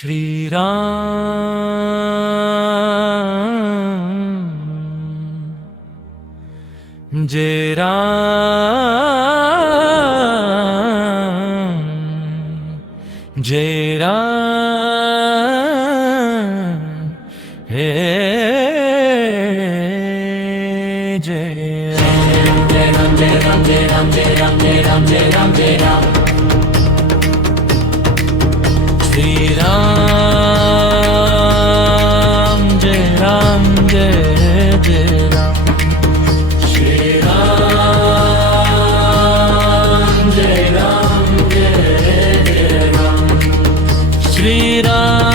श्री राम जय राम जय राम हे जय राम जय राम जय राम जय राम जय राम जय राम जय राम श्री राम जय राम जय जय राम श्री राम जय राम जय जय राम श्री राम